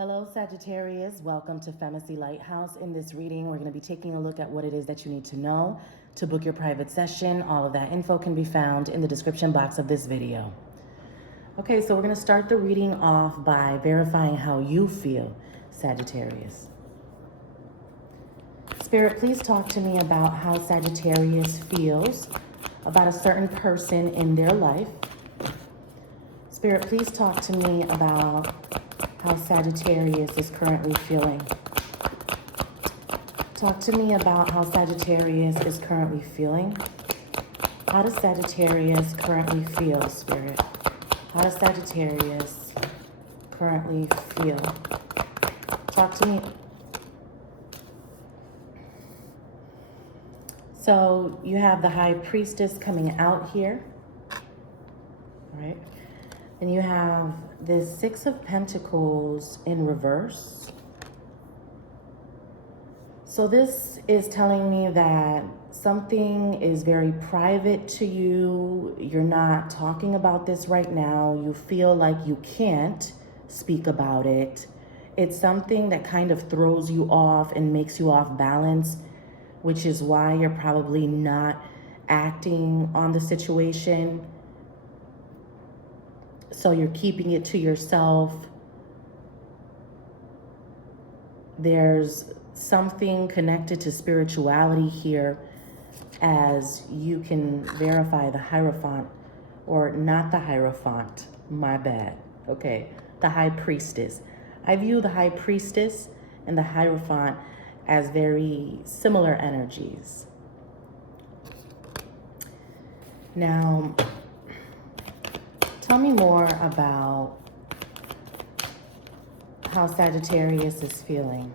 Hello, Sagittarius. Welcome to FemacyLightHouse. In this reading, we're going to be taking a look at what it is that you need to know to book your private session. All of that info can be found in the description box of this video. Okay, so we're going to start the reading off by verifying how you feel, Sagittarius. Spirit, please talk to me about how Sagittarius feels about a certain person in their life. Spirit, please talk to me about how Sagittarius is currently feeling. Talk to me about how Sagittarius is currently feeling. How does Sagittarius currently feel, Spirit? How does Sagittarius currently feel? Talk to me. So you have the High Priestess coming out here, all right? And you have this Six of Pentacles in reverse. So this is telling me that something is very private to you. You're not talking about this right now. You feel like you can't speak about it. It's something that kind of throws you off and makes you off balance, which is why you're probably not acting on the situation. So you're keeping it to yourself. There's something connected to spirituality here, as you can verify the Hierophant, or not the Hierophant, my bad, okay, the High Priestess. I view the High Priestess and the Hierophant as very similar energies. Now, tell me more about how Sagittarius is feeling.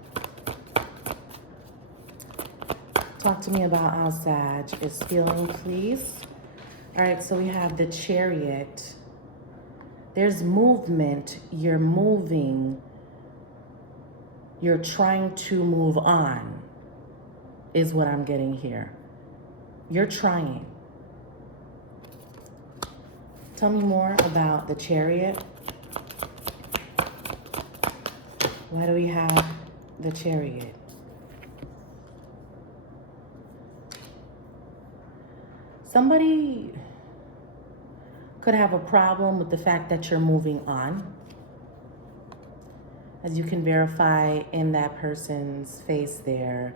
Talk to me about how Sag is feeling, please. All right, so we have the Chariot. There's movement. You're moving. You're trying to move on, is what I'm getting here. You're trying. Tell me more about the Chariot. Why do we have the Chariot? Somebody could have a problem with the fact that you're moving on. As you can verify in that person's face there,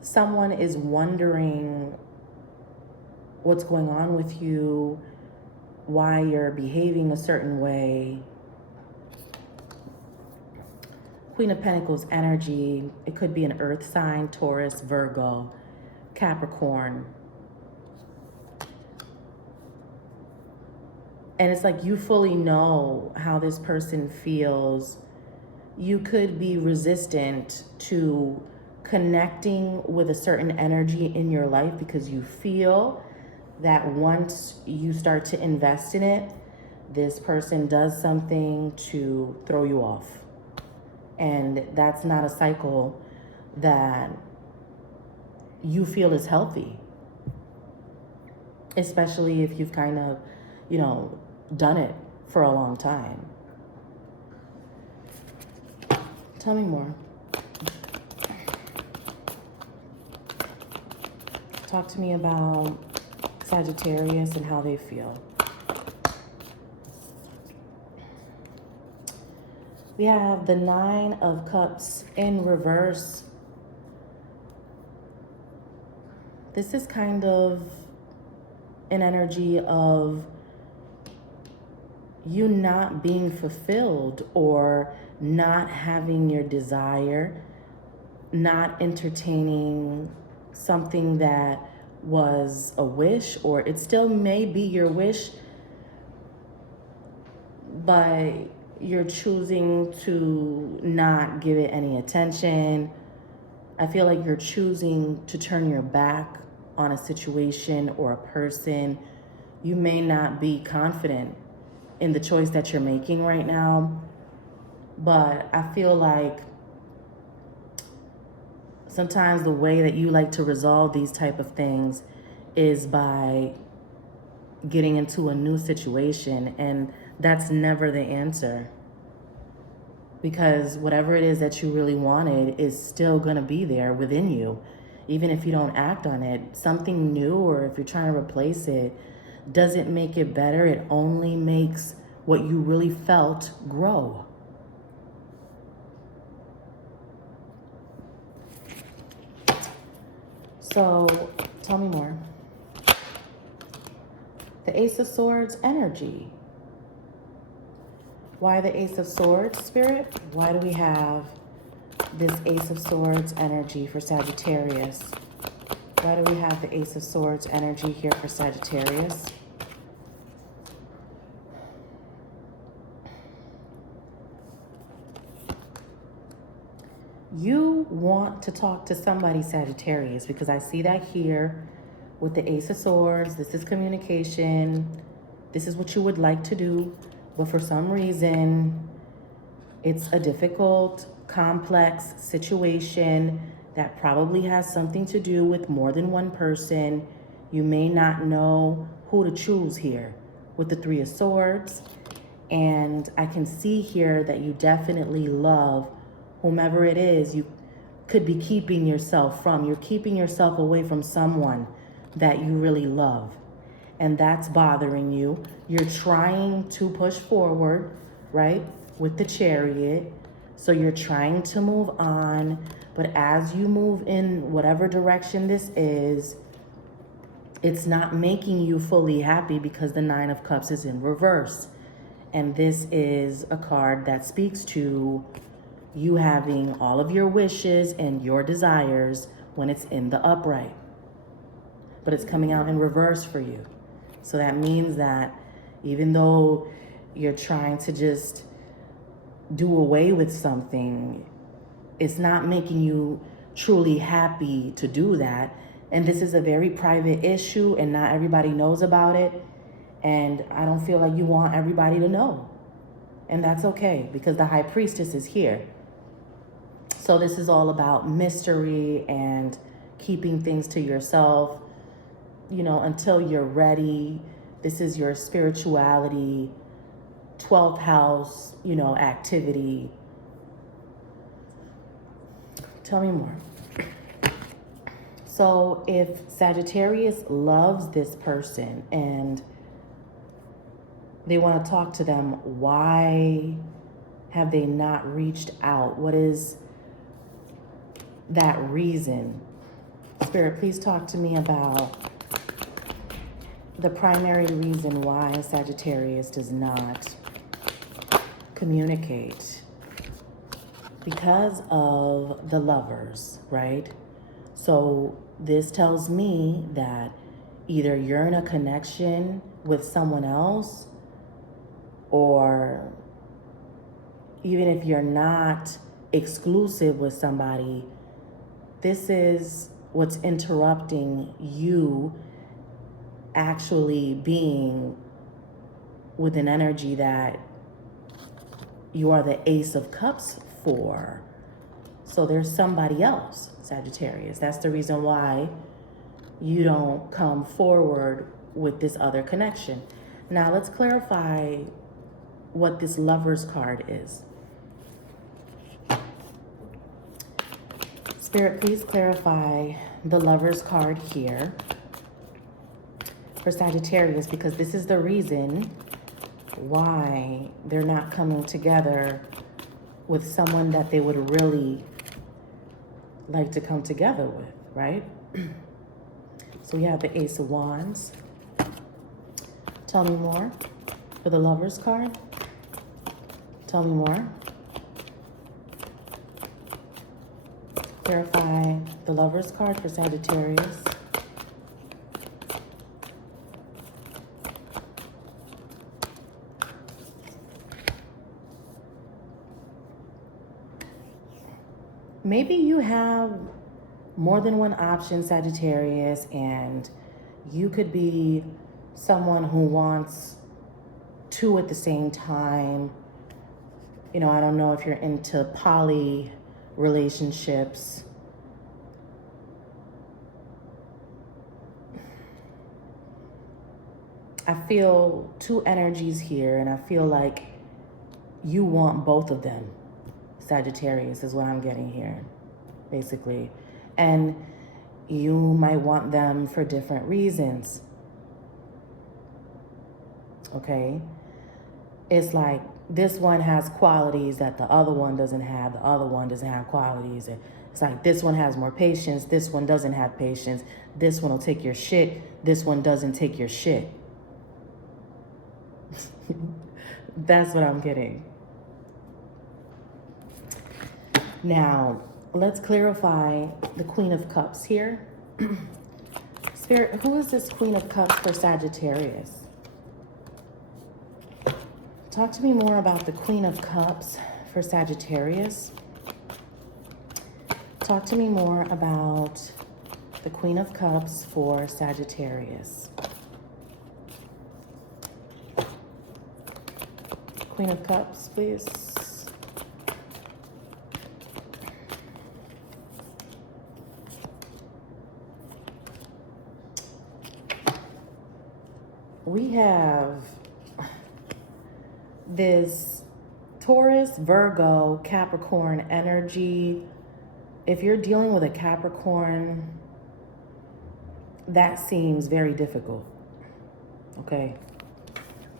someone is wondering what's going on with you, why you're behaving a certain way. Queen of Pentacles energy, it could be an earth sign, Taurus, Virgo, Capricorn. And it's like you fully know how this person feels. You could be resistant to connecting with a certain energy in your life because you feel that once you start to invest in it, this person does something to throw you off. And that's not a cycle that you feel is healthy. Especially if you've kind of, done it for a long time. Tell me more. Talk to me about Sagittarius and how they feel. We have the Nine of Cups in reverse. This is kind of an energy of you not being fulfilled or not having your desire, not entertaining something that was a wish, or it still may be your wish, but you're choosing to not give it any attention. I feel like you're choosing to turn your back on a situation or a person. You may not be confident in the choice that you're making right now, but I feel like sometimes the way that you like to resolve these type of things is by getting into a new situation, and that's never the answer. Because whatever it is that you really wanted is still going to be there within you. Even if you don't act on it, something new, or if you're trying to replace it, doesn't make it better. It only makes what you really felt grow. So tell me more. The Ace of Swords energy. Why the Ace of Swords, Spirit? Why do we have this Ace of Swords energy for Sagittarius? Why do we have the Ace of Swords energy here for Sagittarius? You want to talk to somebody, Sagittarius, because I see that here with the Ace of Swords. This is communication. This is what you would like to do. But for some reason, it's a difficult, complex situation that probably has something to do with more than one person. You may not know who to choose here with the Three of Swords. And I can see here that you definitely love whomever it is you could be keeping yourself from. You're keeping yourself away from someone that you really love. And that's bothering you. You're trying to push forward, right, with the Chariot. So you're trying to move on. But as you move in whatever direction this is, it's not making you fully happy because the Nine of Cups is in reverse. And this is a card that speaks to you having all of your wishes and your desires when it's in the upright. But it's coming out in reverse for you. So that means that even though you're trying to just do away with something, it's not making you truly happy to do that. And this is a very private issue and not everybody knows about it. And I don't feel like you want everybody to know. And that's okay because the High Priestess is here. So this is all about mystery and keeping things to yourself, you know, until you're ready. This is your spirituality, 12th house, you know, activity. Tell me more. So if Sagittarius loves this person and they want to talk to them, why have they not reached out? What is that reason? Spirit, please talk to me about the primary reason why Sagittarius does not communicate. Because of the Lovers, right? So this tells me that either you're in a connection with someone else, or even if you're not exclusive with somebody, this is what's interrupting you actually being with an energy that you are the Ace of Cups for. So there's somebody else, Sagittarius. That's the reason why you don't come forward with this other connection. Now let's clarify what this Lovers card is. Spirit, please clarify the Lovers card here for Sagittarius, because this is the reason why they're not coming together with someone that they would really like to come together with, right? So we have the Ace of Wands. Tell me more for the Lovers card. Tell me more. Clarify the Lovers card for Sagittarius. Maybe you have more than one option, Sagittarius, and you could be someone who wants two at the same time. You know, I don't know if you're into poly relationships. I feel two energies here, and I feel like you want both of them. Sagittarius is what I'm getting here, basically. And you might want them for different reasons. Okay? It's like this one has qualities that the other one doesn't have. The other one doesn't have qualities. It's like this one has more patience. This one doesn't have patience. This one will take your shit. This one doesn't take your shit. That's what I'm getting. Now, let's clarify the Queen of Cups here. Spirit, who is this Queen of Cups for Sagittarius? Talk to me more about the Queen of Cups for Sagittarius. Talk to me more about the Queen of Cups for Sagittarius. Queen of Cups, please. We have this Taurus, Virgo, Capricorn energy. If you're dealing with a Capricorn, that seems very difficult. Okay?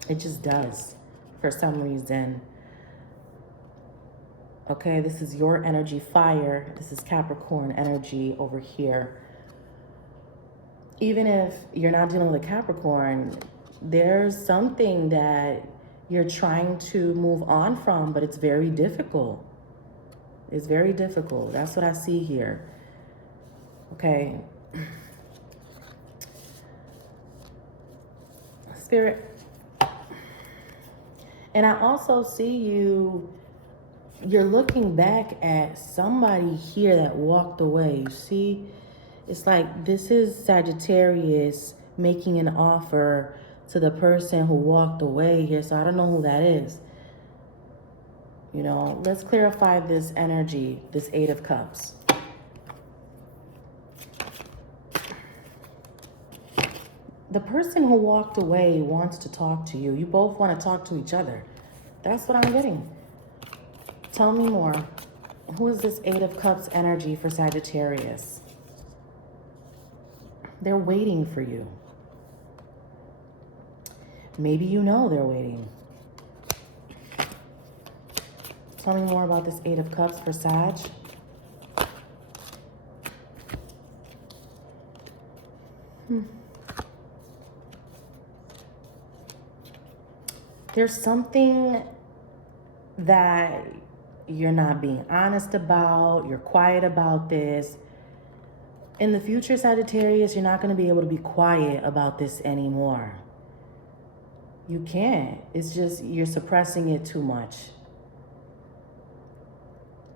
It just does for some reason. Okay, this is your energy, fire. This is Capricorn energy over here. Even if you're not dealing with a Capricorn, there's something that you're trying to move on from, but it's very difficult. It's very difficult. That's what I see here. Okay. Spirit. And I also see you're looking back at somebody here that walked away. You see, it's like this is Sagittarius making an offer to the person who walked away here. So I don't know who that is. You know, let's clarify this energy, this Eight of Cups. The person who walked away wants to talk to you. You both want to talk to each other. That's what I'm getting. Tell me more. Who is this Eight of Cups energy for Sagittarius? They're waiting for you. Maybe you know they're waiting. Tell me more about this Eight of Cups for Sag. There's something that you're not being honest about. You're quiet about this. In the future, Sagittarius, you're not going to be able to be quiet about this anymore. You can't. It's just you're suppressing it too much.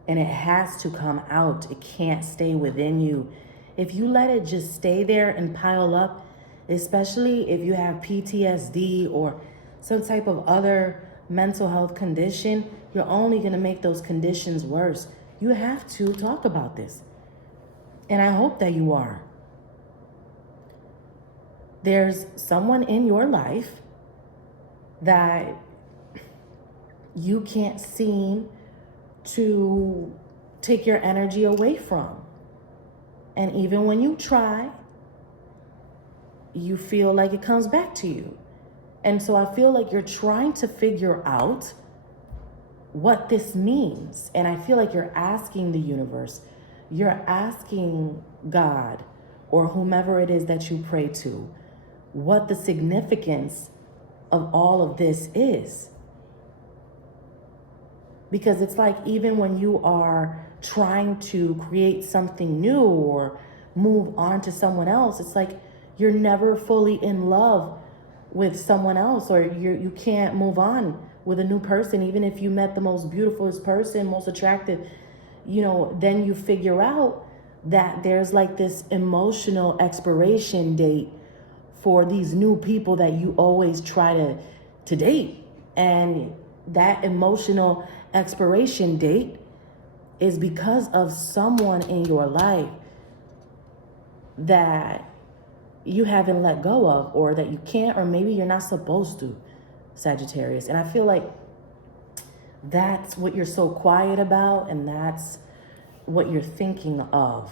And it has to come out. It can't stay within you. If you let it just stay there and pile up, especially if you have PTSD or some type of other mental health condition, you're only going to make those conditions worse. You have to talk about this. And I hope that you are. There's someone in your life that you can't seem to take your energy away from. And even when you try, you feel like it comes back to you. And so I feel like you're trying to figure out what this means. And I feel like you're asking the universe, you're asking God or whomever it is that you pray to, what the significance of all of this is. Because it's like even when you are trying to create something new or move on to someone else, it's like you're never fully in love with someone else, or you can't move on with a new person. Even if you met the most beautiful person, most attractive, you know, then you figure out that there's like this emotional expiration date for these new people that you always try to date. And that emotional expiration date is because of someone in your life that you haven't let go of, or that you can't, or maybe you're not supposed to, Sagittarius. And I feel like that's what you're so quiet about, and that's what you're thinking of.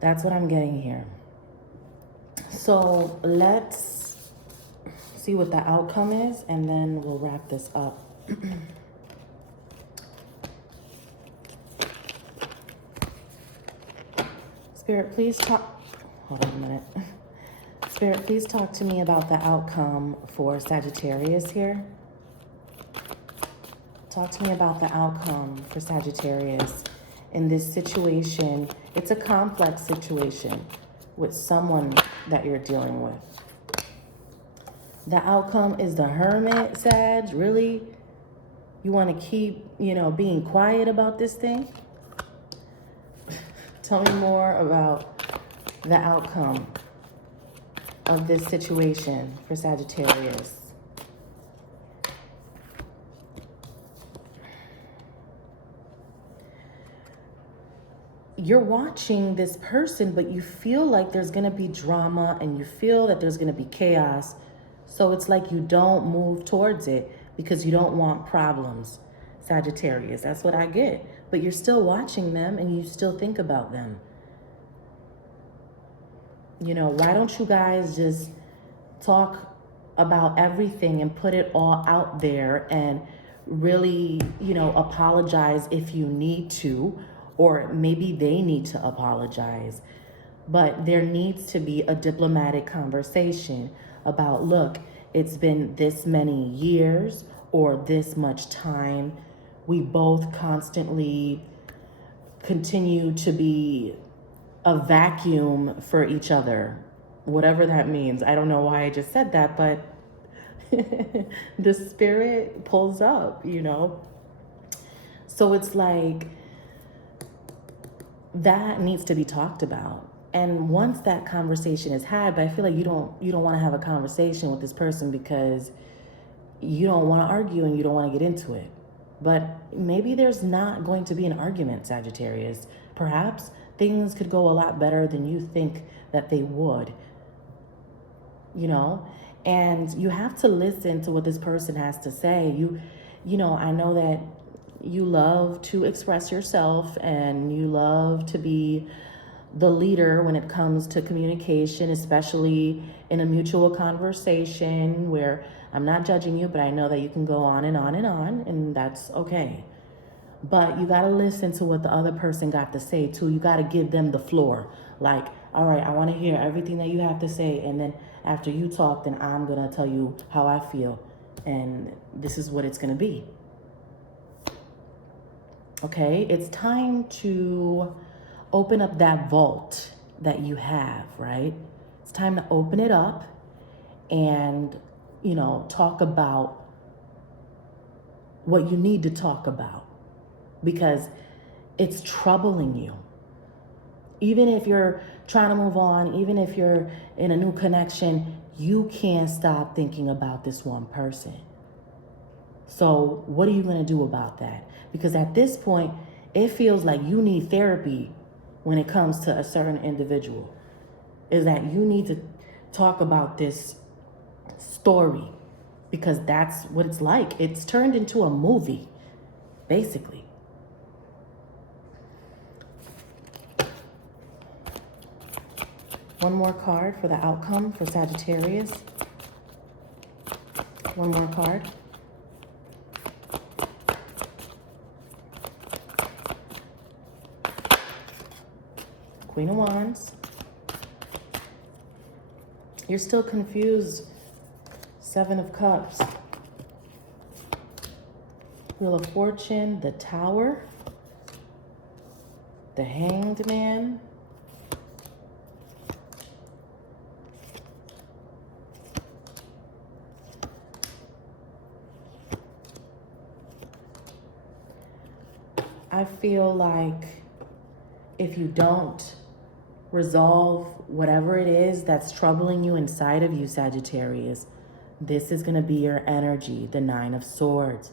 That's what I'm getting here. So let's see what the outcome is, and then we'll wrap this up. Spirit, please talk. Hold on a minute. Spirit, please talk to me about the outcome for Sagittarius here. Talk to me about the outcome for Sagittarius in this situation. It's a complex situation with someone that you're dealing with. The outcome is the Hermit, Sag. Really? You want to keep, being quiet about this thing? Tell me more about the outcome of this situation for Sagittarius. You're watching this person, but you feel like there's going to be drama, and you feel that there's going to be chaos. So it's like you don't move towards it because you don't want problems, Sagittarius. That's what I get. But you're still watching them, and you still think about them. Why don't you guys just talk about everything and put it all out there, and really, apologize if you need to, or maybe they need to apologize. But there needs to be a diplomatic conversation about, look, it's been this many years or this much time. We both constantly continue to be a vacuum for each other, whatever that means. I don't know why I just said that, but the spirit pulls up, So it's like, that needs to be talked about. And once that conversation is had, but I feel like you don't want to have a conversation with this person because you don't want to argue and you don't want to get into it. But maybe there's not going to be an argument, Sagittarius. Perhaps things could go a lot better than you think that they would. And you have to listen to what this person has to say. I know that you love to express yourself, and you love to be the leader when it comes to communication, especially in a mutual conversation where I'm not judging you, but I know that you can go on and on and on, and that's okay. But you got to listen to what the other person got to say too. You got to give them the floor. Like, all right, I want to hear everything that you have to say, and then after you talk, then I'm going to tell you how I feel, and this is what it's going to be. Okay, it's time to open up that vault that you have, right? It's time to open it up and, talk about what you need to talk about, because it's troubling you. Even if you're trying to move on, even if you're in a new connection, you can't stop thinking about this one person. So what are you going to do about that? Because at this point, it feels like you need therapy when it comes to a certain individual. Is that you need to talk about this story, because that's what it's like. It's turned into a movie, basically. One more card for the outcome for Sagittarius. One more card. Queen of Wands. You're still confused. Seven of Cups. Wheel of Fortune, the Tower, the Hanged Man, I feel like if you don't resolve whatever it is that's troubling you inside of you, Sagittarius, this is going to be your energy, the Nine of Swords.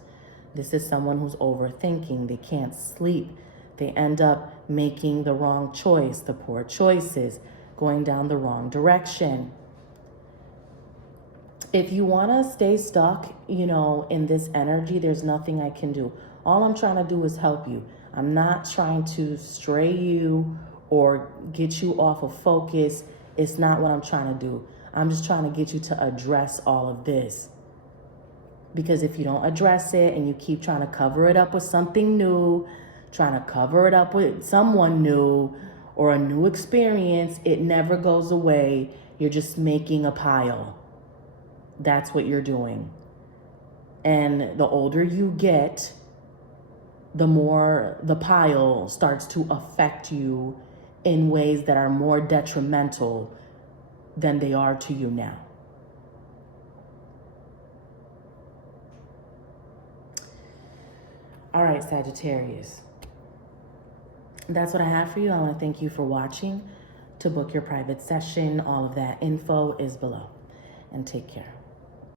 This is someone who's overthinking. They can't sleep. They end up making the wrong choice, the poor choices, going down the wrong direction. If you want to stay stuck, you know, in this energy, there's nothing I can do. All I'm trying to do is help you. I'm not trying to stray you or get you off of focus. It's not what I'm trying to do. I'm just trying to get you to address all of this. Because if you don't address it and you keep trying to cover it up with something new, trying to cover it up with someone new or a new experience, it never goes away. You're just making a pile. That's what you're doing. And the older you get, the more the pile starts to affect you in ways that are more detrimental than they are to you now. All right, Sagittarius. That's what I have for you. I want to thank you for watching. To book your private session, all of that info is below. And take care.